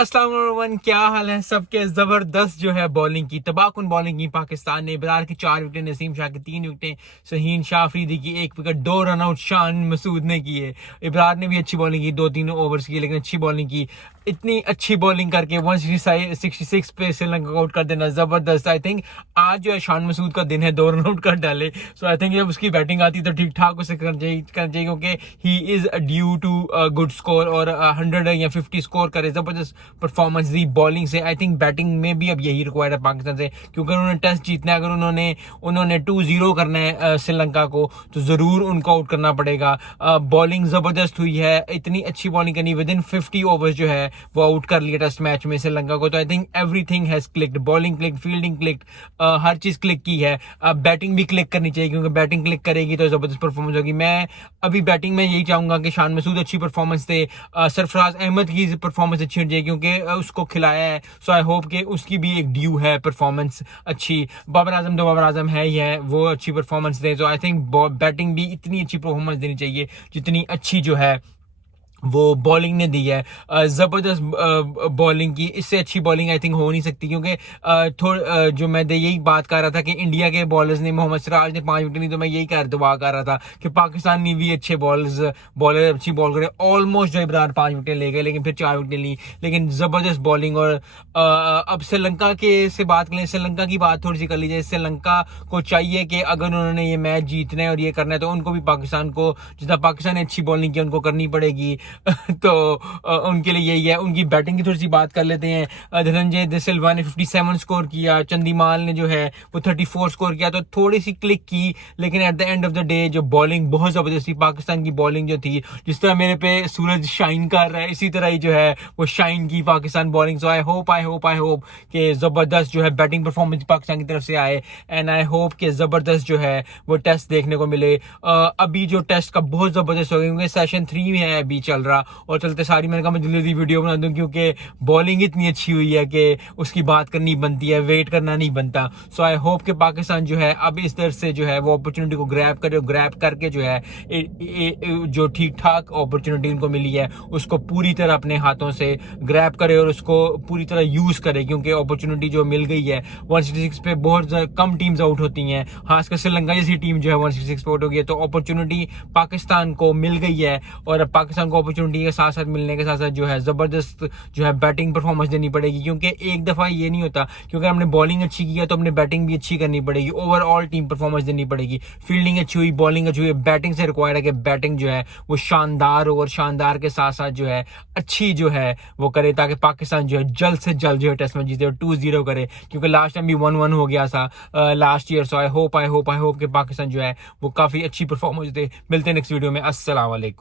अस्सलाम वालेकुम, क्या हाल है सबके। जबरदस्त जो है बॉलिंग की, तबाहकुन बॉलिंग की पाकिस्तान ने। इब्रार की 4 विकेट, नसीम शाह की 3 विकेटें, शहीन शाह अफरीदी की 1 wicket, 2 run out Shan Masood ने किए। इब्रार ने भी अच्छी बॉलिंग की, 2-3 ओवर्स की, लेकिन अच्छी बॉलिंग की। इतनी अच्छी बॉलिंग करके 166 पे श्रीलंका को आउट कर देना जबरदस्त। आई थिंक आज जो है शान मसूद का दिन है, 2 रन आउट कर डाले। सो आई थिंक जब उसकी बैटिंग आती तो ठीक ठाक उसे करना चाहिए क्योंकि he is due to good score, और 100 या 50 स्कोर करे। जबरदस्त परफॉर्मेंस दी बॉलिंग से। आई थिंक बैटिंग में भी अब यही रिक्वायर्ड है पाकिस्तान से, क्योंकि उन्होंने टेस्ट जीतना है। अगर उन्होंने 2-0 करना है श्रीलंका को, तो जरूर उनको आउट करना पड़ेगा। बॉलिंग जबरदस्त हुई है, इतनी अच्छी बॉलिंग करनी। विद इन 50 ओवर्स जो है वो आउट कर लिया टेस्ट मैच में श्रीलंका को। तो I think everything has clicked, bowling click, fielding click, हर चीज क्लिक की है। बैटिंग भी क्लिक करनी चाहिए, क्योंकि बैटिंग क्लिक करेगी तो जबरदस्त परफॉर्मेंस होगी। मैं अभी बैटिंग में यही चाहूंगा कि शान मसूद अच्छी परफॉर्मेंस दे, सरफराज अहमद की परफॉर्मेंस अच्छी होनी चाहिए क्योंकि उसको खिलाया है। सो आई होप कि उसकी भी एक ड्यू है परफॉर्मेंस अच्छी। बाबर आजम तो बाबर आजम है ही है, वो अच्छी परफॉर्मेंस दे। तो आई थिंक बैटिंग भी इतनी अच्छी परफॉर्मेंस देनी चाहिए जितनी अच्छी जो है वो बॉलिंग ने दी है। जबरदस्त बॉलिंग की, इससे अच्छी बॉलिंग आई थिंक हो नहीं सकती। क्योंकि जो मैं यही बात कर रहा था कि इंडिया के बॉलर्स ने, मोहम्मद सिराज ने 5 विकेट नहीं, तो मैं यही दुआ कर रहा था कि पाकिस्तान ने भी अच्छे बॉलर अच्छी बॉल करे। ऑलमोस्ट जो इब्रार 5 विकेट ले गए, लेकिन फिर 4 विकेट ली, लेकिन जबरदस्त बॉलिंग। और अब श्रीलंका के से बात करें, श्रीलंका की बात थोड़ी सी कर लीजिए। श्रीलंका को चाहिए कि अगर उन्होंने ये मैच जीतना है और ये करना है, तो उनको भी पाकिस्तान को, जितना पाकिस्तान ने अच्छी बॉलिंग की, उनको करनी पड़ेगी। तो उनके लिए यही है। उनकी बैटिंग की थोड़ी सी बात कर लेते हैं। धनंजय दे सिल्वा ने 57 स्कोर किया, चंदीमाल ने जो है वो 34 स्कोर किया, तो थोड़ी सी क्लिक की। लेकिन at the end of the day जो बॉलिंग बहुत जबरदस्त थी पाकिस्तान की। बॉलिंग जो थी, जिस तरह मेरे पे सूरज शाइन कर रहा है, इसी तरह ही जो है वो शाइन की Pakistan bowling. So I hope कि जबरदस्त जो है बैटिंग परफॉर्मेंस पाकिस्तान की तरफ से आए, एंड आई होप कि जबरदस्त जो है वो टेस्ट देखने को मिले। अभी जो टेस्ट का बहुत जबरदस्त हो गया, क्योंकि सेशन 3 में है अभी चल रहा, और चलते सारी मैंने कहा मैं जल्दी वीडियो बना दूं, क्योंकि बॉलिंग इतनी अच्छी हुई है कि उसकी बात करनी बनती है, वेट करना नहीं बनता। सो आई होप कि पाकिस्तान जो है अब इस तरह से जो है वो अपॉर्चुनिटी को ग्रैब करे, ग्रैब करके जो है जो ठीक ठाक अपॉर्चुनिटी उनको मिली है उसको पूरी तरह अपने हाथों से ग्रैब करे और उसको पूरी तरह यूज करे। क्योंकि अपॉर्चुनिटी जो मिल गई है, 166 पे बहुत कम टीम्स आउट होती हैं, खासकर श्रीलंका जैसी टीम जो है 166 पे आउट हो गई है। तो अपॉर्चुनिटी पाकिस्तान को मिल गई है, और पाकिस्तान को अपॉर्चुनिटी के साथ साथ मिलने के साथ साथ जो है जबरदस्त जो है बैटिंग परफॉर्मेंस देनी पड़ेगी। क्योंकि एक दफा ये नहीं होता, क्योंकि हमने बॉलिंग अच्छी की है तो हमने बैटिंग भी अच्छी करनी पड़ेगी, ओवरऑल टीम परफॉर्मेंस देनी पड़ेगी। फील्डिंग अच्छी हुई, बॉलिंग अच्छी हुई, बैटिंग से रिक्वायर्ड है कि बैटिंग जो है वो शानदार हो, और शानदार के साथ साथ जो है अच्छी जो है वो करे, ताकि पाकिस्तान जो है जल्द से जल्द जो है टेस्ट मैच जीते और 2-0 करे। क्योंकि लास्ट टाइम भी 1-1 हो गया था last year. So I hope कि पाकिस्तान जो है वो काफी अच्छी परफॉर्मेंस दे। मिलते हैं नेक्स्ट वीडियो में। अस्सलाम वालेकुम।